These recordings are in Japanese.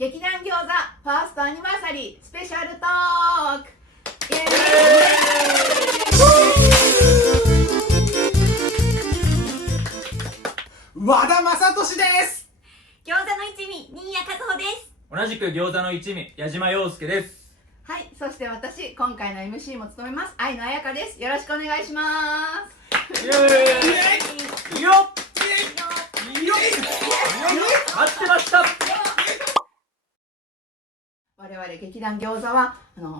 劇団餃子ファーストアニバーサリースペシャルトークイエーイ。和田正俊です。餃子の一味新谷和穂です。同じく餃子の一味矢島陽介です。はい、そして私今回の MC も務めます愛野彩香です。よろしくお願いします。イエーイ。よっよっ待ってました。我々劇団餃子は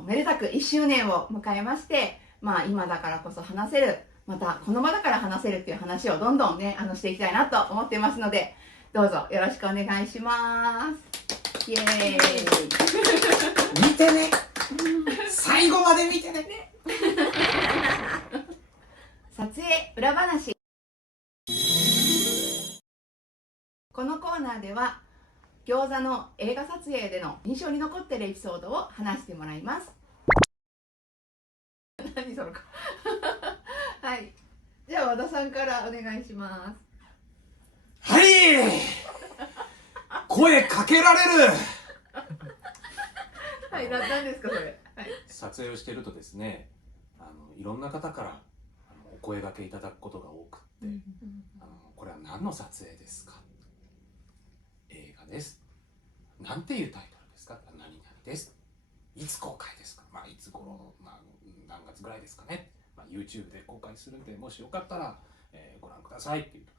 めでたく1周年を迎えまして、今だからこそ話せる、またこの場だから話せるっていう話をどんどんねしていきたいなと思っていますので、どうぞよろしくお願いします。イエーイ。見てね。最後まで見てね。撮影裏話。このコーナーでは餃子の映画撮影での印象に残っているエピソードを話してもらいます。何それか。はい。じゃあ和田さんからお願いします。はい。声かけられる。はい、何ですかそれ。はい。撮影をしているとですね、いろんな方からお声掛けいただくことが多くって、これは何の撮影ですか。映画です。なんていうタイトルですか。何々です。いつ公開ですか。いつ頃、何月ぐらいですかね。YouTube で公開するんで、もしよかったら、ご覧くださいって言うと、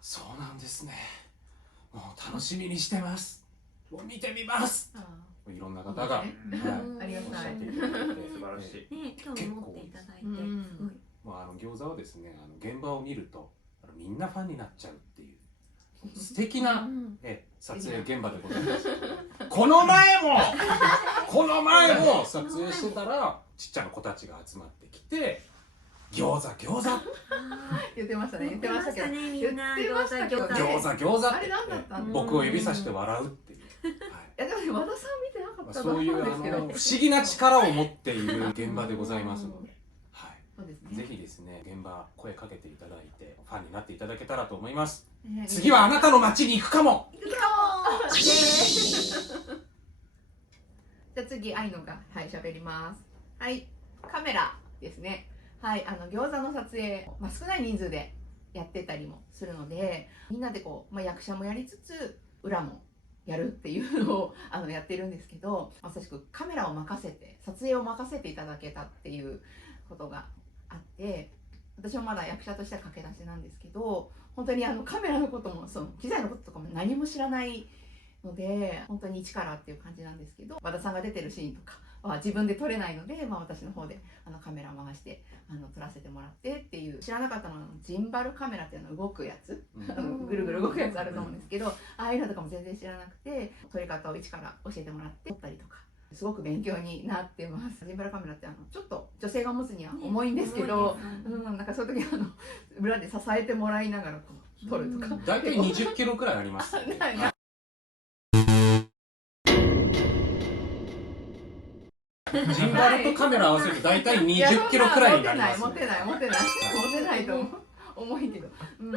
そうなんですね。もう楽しみにしてます。もう見てみます。いろんな方が、ありがたい。素晴らしい。ね、興味持っていただいて、餃子はですね、現場を見るとみんなファンになっちゃうっていう素敵な、撮影現場でございます。この前も撮影してたらちっちゃな子たちが集まってきて、餃子言ってましたね。言ってましたけど。みんな餃子あれ何だったの？僕を指さして笑うっていう。いやでも和田さん見てなかったそういう不思議な力を持っている現場でございますので、ぜひですね、現場声かけていただいてファンになっていただけたらと思います。次はあなたの街に行くかも。じゃあ次愛のが喋ります。はい、カメラですね。はい、餃子の撮影、少ない人数でやってたりもするので、みんなで役者もやりつつ裏もやるっていうのをやってるんですけど、まさしくカメラを任せて撮影を任せていただけたっていうことがあって、私もまだ役者としては駆け出しなんですけど、本当にカメラのこともその機材のこととかも何も知らないので、本当に一からっていう感じなんですけど、和田さんが出てるシーンとかは自分で撮れないので、私の方でカメラを回して撮らせてもらってっていう。知らなかったのはジンバルカメラっていうの動くやつ、ぐるぐる動くやつあると思うんですけど、ああいうのとかも全然知らなくて、撮り方を一から教えてもらって撮ったりとか、すごく勉強になってます。ジンバルカメラってちょっと女性が持つには重いんですけど、なんかそういう時裏で支えてもらいながら撮るとか。だいたい20キロくらいあります。ジンバルとカメラ合わせるとだいたい20キロくらいになります。持てないと思う。重いけど、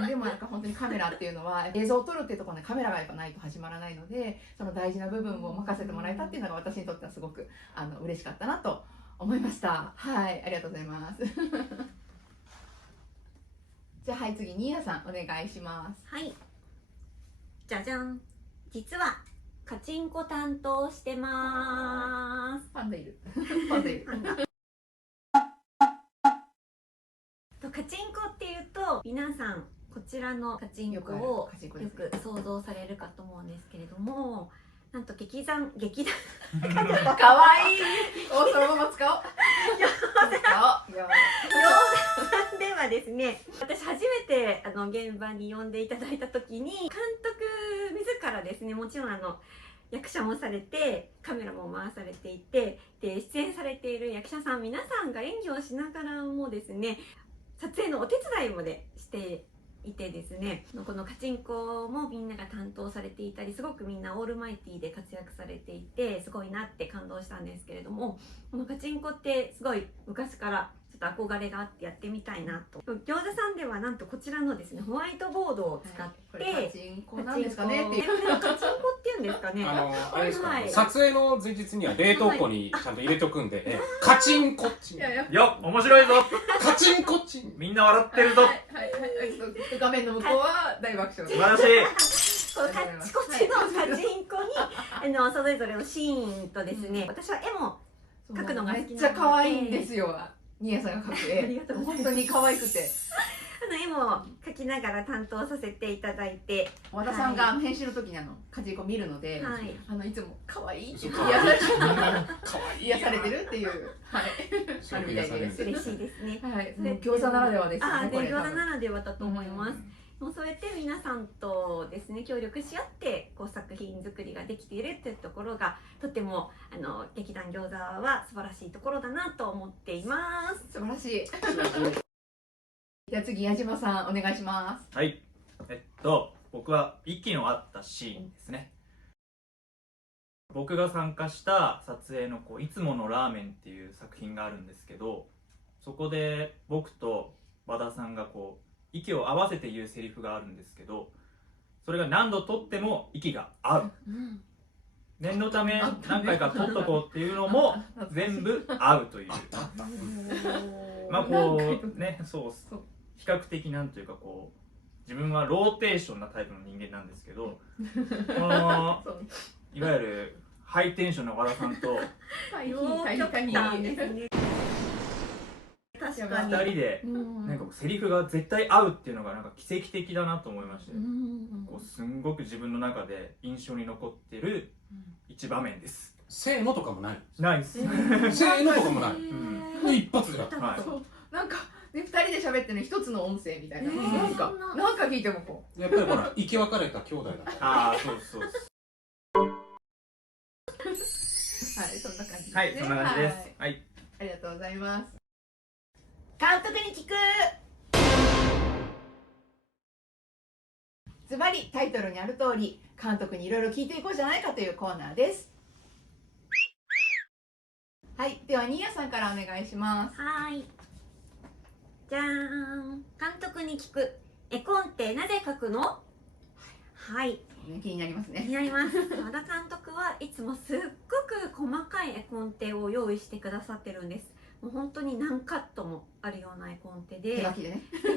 でも本当にカメラっていうのは映像を撮るっていうところでカメラがやっぱないと始まらないので、その大事な部分を任せてもらえたっていうのが私にとってはすごく嬉しかったなと思いました。はい、ありがとうございます。じゃあ次新谷さんお願いします。はい、じゃじゃん。実はカチンコ担当してます。ファンでいる。カチンコっていうと皆さんこちらのカチンコをよく想像されるかと思うんですけれども、なんと劇団かわいい。そのまま使おう。餃子さんではですね、私初めて現場に呼んでいただいた時に、監督自らですね、もちろん役者もされてカメラも回されていて、で出演されている役者さん皆さんが演技をしながらもですね、撮影のお手伝いまでしていてですね、このカチンコもみんなが担当されていたり、すごくみんなオールマイティーで活躍されていて、すごいなって感動したんですけれども、このカチンコってすごい昔からちょっと憧れがあってやってみたいなと。餃子さんではなんとこちらのですねホワイトボードを使って、カチンコなんですかねっていう。カチンコっていうるんですかね。あれですか、はい撮影の前日には冷凍庫にちゃんと入れとくんで、カチンコッチン、よっ面白いぞ。カチンコッチン。みんな笑ってるぞ。はい画面の向こうは大爆笑素晴らしい。このカッチコチのカチンコにそれぞれのシーンとですね、私は絵も描くのが好きなのでめっちゃ可愛いんですよ、ニーヤさんが描く絵。ありがとうございます本当に可愛くて、絵も描きながら担当させていただいて、和田さんが編集の時にカチンコ見るので、はいいつも可愛いってそう癒されて可愛い癒されてるっていう、はい、あるみたいです。嬉しいですね。はい、餃子ならではですよね。ああ、これ餃子ならではだと思います。うんもうそうやって皆さんとですね協力し合って作品作りができているというところがとても劇団餃子は素晴らしいところだなと思っています。素晴らしい。じゃあ次矢島さんお願いします。はい。僕は息の合ったシーンですね。僕が参加した撮影のいつものラーメンっていう作品があるんですけど、そこで僕と和田さんが息を合わせて言うセリフがあるんですけど、それが何度撮っても息が合う。念のため何回か撮っとこうっていうのも全部合うという。まあそう比較的なんというか自分はローテーションなタイプの人間なんですけど、このいわゆるハイテンションな和田さんと極端ですね。確かに2人でなんかセリフが絶対合うっていうのがなんか奇跡的だなと思いまして、すんごく自分の中で印象に残ってる一場面です。せーのとかもない。ないです。せーのとかもない。一発で。なんか2人で喋ってる一つの音声みたいな。なんか聞いてもやっぱりほら生き別れた兄弟だから。ああ、そうそうです。はい、そんな感じですね。はい、そんな感じです。はい。ありがとうございます。監督に聞く。ズバリタイトルにある通り、監督にいろいろ聞いていこうじゃないかというコーナーです。はい、ではニーヤさんからお願いします。はい。じゃーん。監督に聞く。絵コンってなぜ描くの？はい。気になりますね。気になります。和田監督はいつもすっごく細かい絵コンテを用意してくださってるんです。もう本当に何カットもあるような絵コンテで。手書きでね。手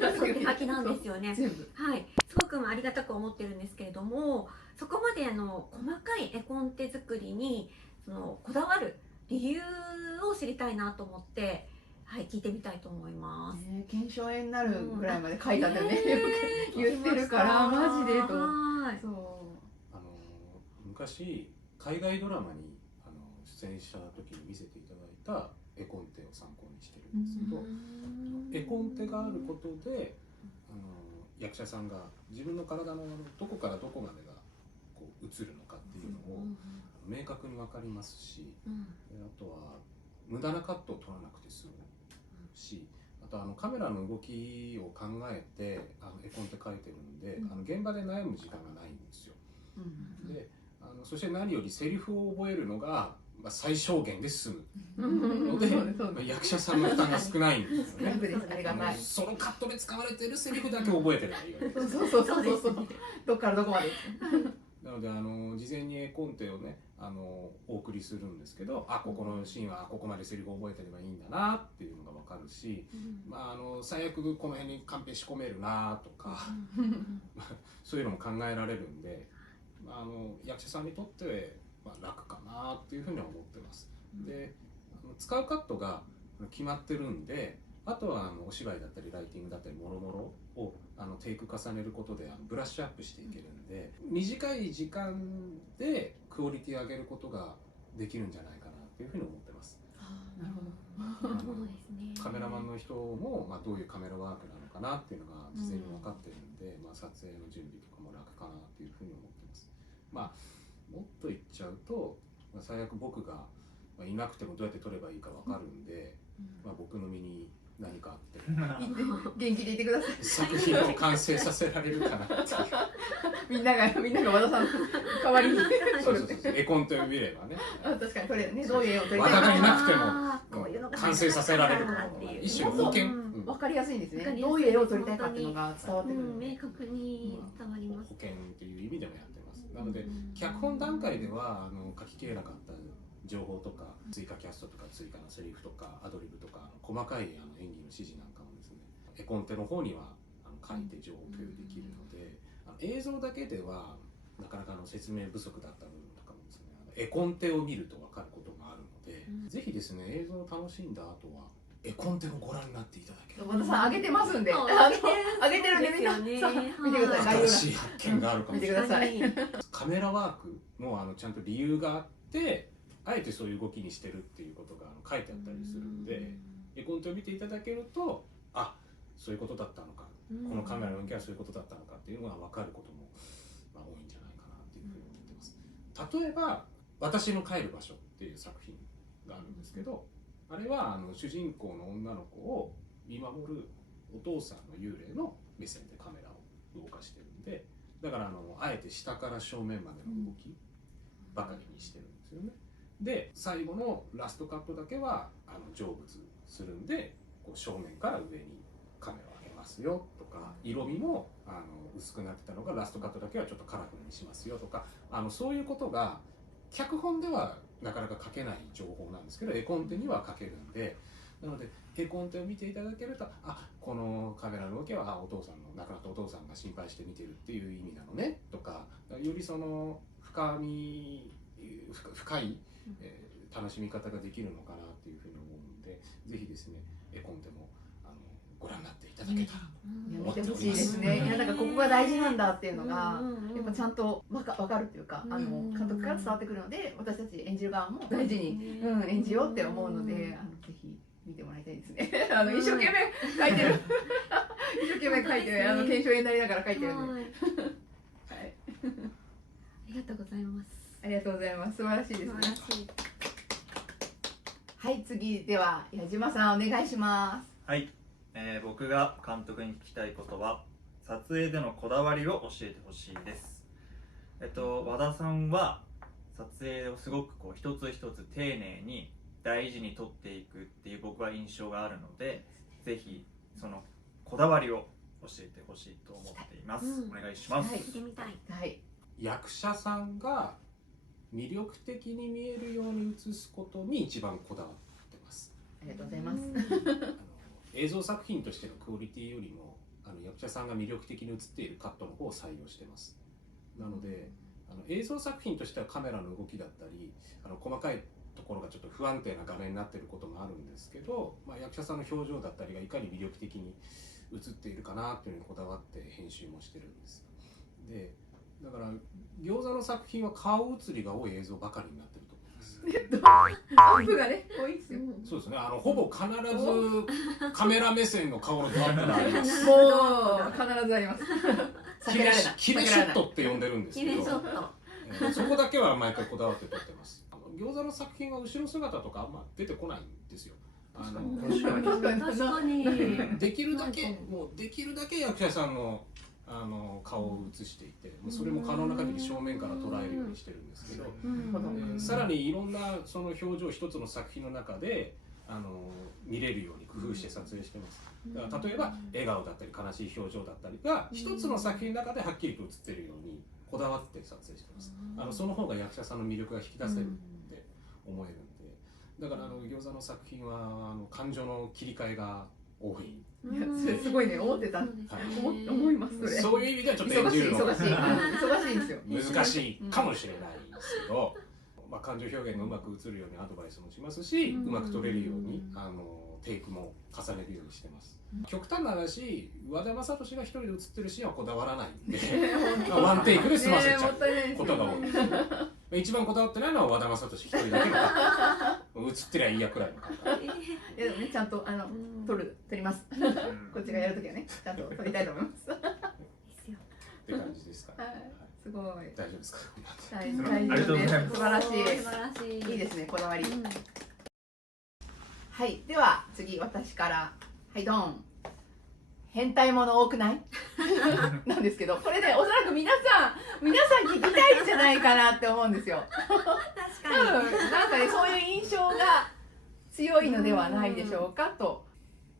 書きなんですよね。全部。はい。すごくありがたく思ってるんですけれども、そこまで細かい絵コンテ作りにこだわる理由を知りたいなと思って。はい、聞いてみたいと思います。腱鞘炎になるぐらいまで書いたんだよね。言ってるからマジでと。そう。昔海外ドラマに出演した時に見せていただいた絵コンテを参考にしてるんですけど、絵コンテがあることで役者さんが自分の体のどこからどこまでが映るのかっていうのを明確に分かりますし、あとは無駄なカットを取らなくて済むし、あとカメラの動きを考えて絵コンテ描いてるんで、現場で悩む時間がないんですよ。でそして何よりセリフを覚えるのが最小限で済むので役者さんの負担が少ないんですよね。そのカットで使われてるセリフだけ覚えてればいいわけです。そうどっからどこまで。なので事前に絵コンテをねお送りするんですけど、ここのシーンはここまでセリフを覚えてればいいんだなっていうのが分かるし、最悪この辺にカンペ仕込めるなとかそういうのも考えられるんで、役者さんにとって楽かなっていうふうには思ってます。で使うカットが決まってるんで、あとはお芝居だったりライティングだったりもろもろをテイク重ねることでブラッシュアップしていけるんで、短い時間でクオリティを上げることができるんじゃないかなっていうふうに思ってます。なるほど。カメラマンの人もどういうカメラワークなのかなっていうのが事前に分かってるんで、撮影の準備とかも楽かなっていうふうに思ってます。もっと言っちゃうと、最悪僕がいなくてもどうやって撮ればいいか分かるんで、僕の身に何かあって元気でいてください。作品を完成させられるかなっていうみんなが和田さんの代わりに絵コンテを見ればね、確かに撮れるね。どういう絵を撮りたい和田がいなくてもこういうのが完成させられるから一種の保険、分かりやすいんですね。どういう絵を撮りたいかっていうのが伝わってくる。明確に伝わります。保険っていう意味でもやってます。なので脚本段階では書ききれなかった情報とか追加キャストとか追加のセリフとかアドリブとか細かい演技の指示なんかもですね絵コンテの方には書いて情報共有できるので、映像だけではなかなか説明不足だった部分とかもですね絵コンテを見ると分かることがあるので、ぜひですね映像を楽しんだ後は絵コンテもご覧になっていただければ。和田さん上げてますんで、そう上げてるんでみんなですよねそう見てください。概要欄新しい発見があるかもしれない。見てください。カメラワークもちゃんと理由があってあえてそういう動きにしてるっていうことが書いてあったりするんで、絵コンテを見ていただけるとあそういうことだったのか、このカメラの動きはそういうことだったのかっていうのが分かることも、多いんじゃないかなっていうふうに思ってます。例えば「私の帰る場所」っていう作品があるんですけど、あれは主人公の女の子を見守るお父さんの幽霊の目線でカメラを動かしてるんで、だからあえて下から正面までの動きばかりにしてるんですよね。で最後のラストカットだけは成仏するんでこう正面から上にカメラを上げますよとか、色味も薄くなってたのがラストカットだけはちょっとカラフルにしますよとか、そういうことが脚本ではなかなか書けない情報なんですけど絵コンテには書けるんで、なので絵コンテを見ていただけるとこのカメラの動きはお父さんの亡くなったお父さんが心配して見てるっていう意味なのねとか、よりその深い、楽しみ方ができるのかなっていうふうに思うので、ぜひですね絵コンテもご覧になっていただけたら見てほしいですね。いやなんかここが大事なんだっていうのがやっぱちゃんとわかるっていうか、監督から伝わってくるので、私たち演じる側も大事に、演じようって思うので、ぜひ見てもらいたいですね。一生懸命書いてる一生懸命書いて検証になりながら書いてるので、はい、ありがとうございます。ありがとうございます。素晴らしいですね。素晴らしい。はい、次では矢島さんお願いします。はい、僕が監督に聞きたいことは撮影でのこだわりを教えてほしいです。和田さんは撮影をすごく一つ一つ丁寧に大事に撮っていくっていう僕は印象があるので、ぜひそのこだわりを教えてほしいと思っています。お願いします。聞いてみたい。はい。役者さんが魅力的に見えるように映すことに一番こだわってます。ありがとうございます。映像作品としてのクオリティよりも役者さんが魅力的に映っているカットの方を採用してます。なので映像作品としてはカメラの動きだったり細かいところがちょっと不安定な画面になっていることもあるんですけど、役者さんの表情だったりがいかに魅力的に映っているかなというのにこだわって編集もしてるんです。でだから餃子の作品は顔写りが多い映像ばかりになってると思います。アップがね多いですよ。そうですね。ほぼ必ずカメラ目線の顔のドアップがあります。もう必ずあります。避けられない。キレショットって呼んでるんですけど、キレショット。そこだけは毎回こだわって撮ってます。餃子の作品は後ろ姿とかあんま出てこないんですよ。確かに確かに。できるだけ役者さんの顔を映していて、それも可能な限り正面から捉えるようにしてるんですけど、さらにいろんなその表情一つの作品の中で見れるように工夫して撮影してます。だから例えば笑顔だったり悲しい表情だったりが一つの作品の中ではっきりと映ってるようにこだわって撮影してます。その方が役者さんの魅力が引き出せるって思えるんで、だから餃子の作品は感情の切り替えが多い。いやすごいね思ってた。思いますそれ。そういう意味ではちょっと演じるのが忙しいんですよ。難しいかもしれないんですけど、感情表現がうまく映るようにアドバイスもしますし、うまく撮れるようにテイクも重ねるようにしてます。極端な話、和田雅俊が一人で映ってるシーンはこだわらないんでワンテイクで済ませちゃうことが多いです。一番こだわってないのは和田雅俊一人だけの映ってりゃいいやくらいの感覚。でもねちゃんと撮ります。こっちがやるときはねちゃんと撮りたいと思います。って感じですか。すごい。大丈夫ですか。大丈夫です。素晴らしい。素晴らしい。いいですねこだわり。はい、では次私からはいドン。変態もの多くないなんですけど、これねおそらく皆さん聞きたいんじゃないかなって思うんですよ。確かに。なんかねそういう印象が強いのではないでしょうかと。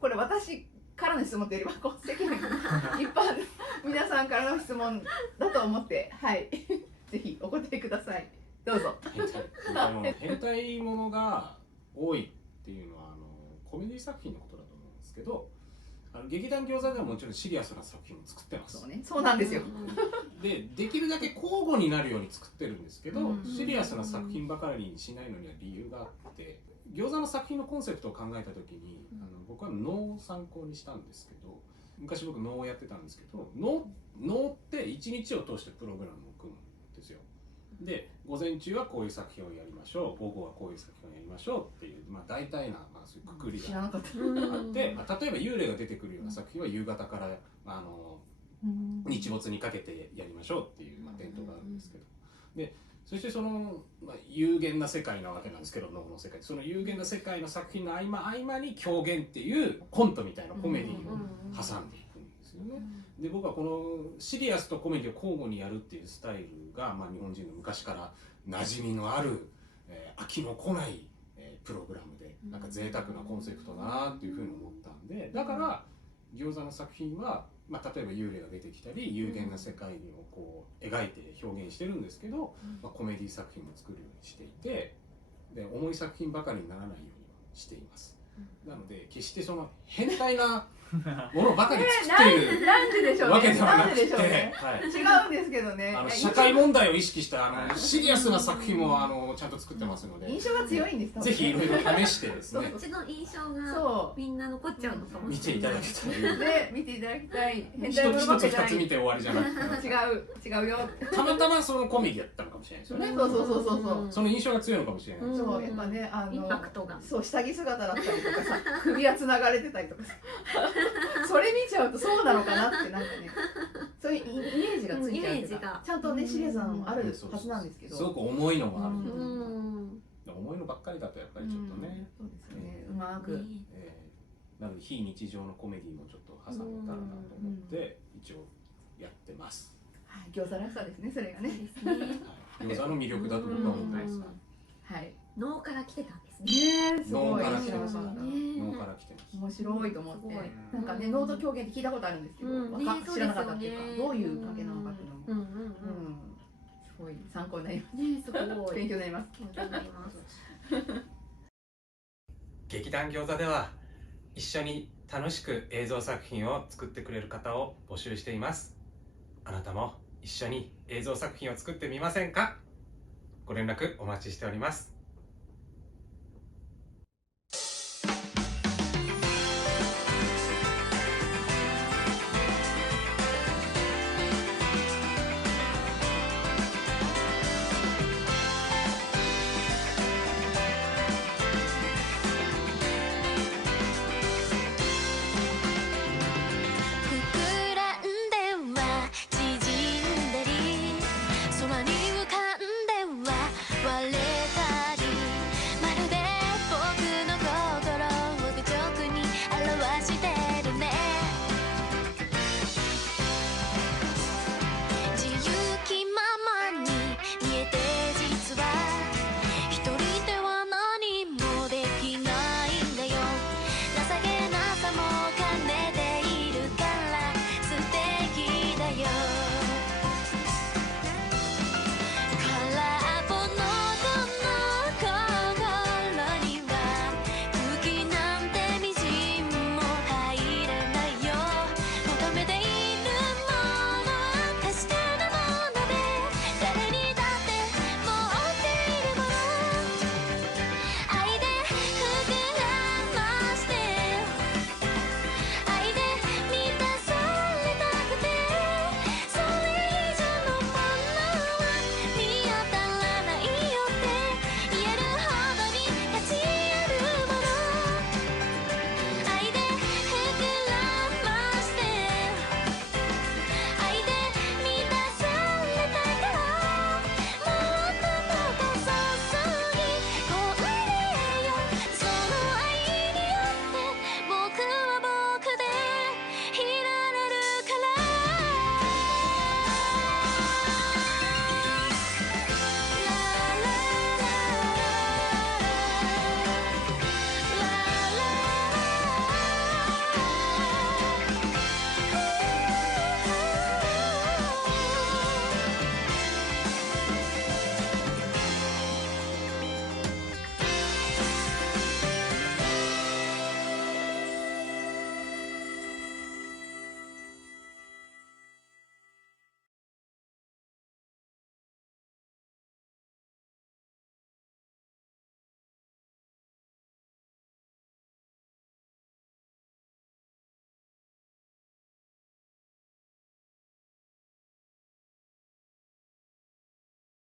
これ私からの質問というよりは世間一般皆さんからの質問だと思ってはいぜひお答えください。どうぞ。変態ものが多いっていうのはコメディ作品のことだと思うんですけど、劇団餃子ではもちろんシリアスな作品も作ってます。そうね、そうなんですよ。できるだけ交互になるように作ってるんですけど、シリアスな作品ばかりにしないのには理由があって、餃子の作品のコンセプトを考えた時に僕は能を参考にしたんですけど、昔僕能をやってたんですけど、能って一日を通してプログラムを組むんですよ。で午前中はこういう作品をやりましょう、午後はこういう作品をやりましょうっていう、大体な、そういうくくりがあって、例えば幽霊が出てくるような作品は夕方から日没にかけてやりましょうっていう、伝統があるんですけど、でそしてその、有限な世界なわけなんですけど、能の世界、その有限な世界の作品の合間に狂言っていうコントみたいなコメディを挟んでいくんですよね。で僕はこのシリアスとコメディを交互にやるっていうスタイルが、日本人の昔から馴染みのある、飽きのこない、プログラムでなんか贅沢なコンセプトだなっていうふうに思ったんで、だから餃子の作品は、例えば幽霊が出てきたり有限な世界をこう描いて表現してるんですけど、コメディ作品も作るようにしていて、で重い作品ばかりにならないようにしています。なので決してその変態なものばかり作っているなんででしょうね。わけではなくて、違うんですけどね。社会問題を意識したシリアスな作品もちゃんと作ってますので、印象が強いんです。ぜひいろいろ試してですね、こっちの印象がみんな残っちゃうのかも見してれない。いただきたい。で見ていただきたい。一つ二つ見て終わりじゃなくて、違うよ。たまたまそのコメディやったのかもしれないですよね。そうその印象が強いのかもしれない。そうやっぱね、インパクトが。そう下着姿だったりとかさ、首が繋がれてたりとかさ、それ見ちゃうとそうなのかなってなんかね、そういうイメージがついちゃうというか、ちゃんとねシリアスなのもあるはずなんですけど、すごく重いのもある。重いのばっかりだとやっぱりちょっとね、そうですよね、うまく。なので非日常のコメディもちょっと挟めたらなと思って一応やってます。餃子らしさですね、それがね。餃子の魅力だと僕は思ってます。はい。脳から来てたんですね。すごい。脳から来てます。脳から来てます。面白いと思って、なんかね、脳と狂言って聞いたことあるんですけど、知らなかったっていうか、どういう関係なのかっていうのも、すごい参考になります。すごい勉強になります。劇団餃子では一緒に楽しく映像作品を作ってくれる方を募集しています。あなたも一緒に映像作品を作ってみませんか？ご連絡お待ちしております。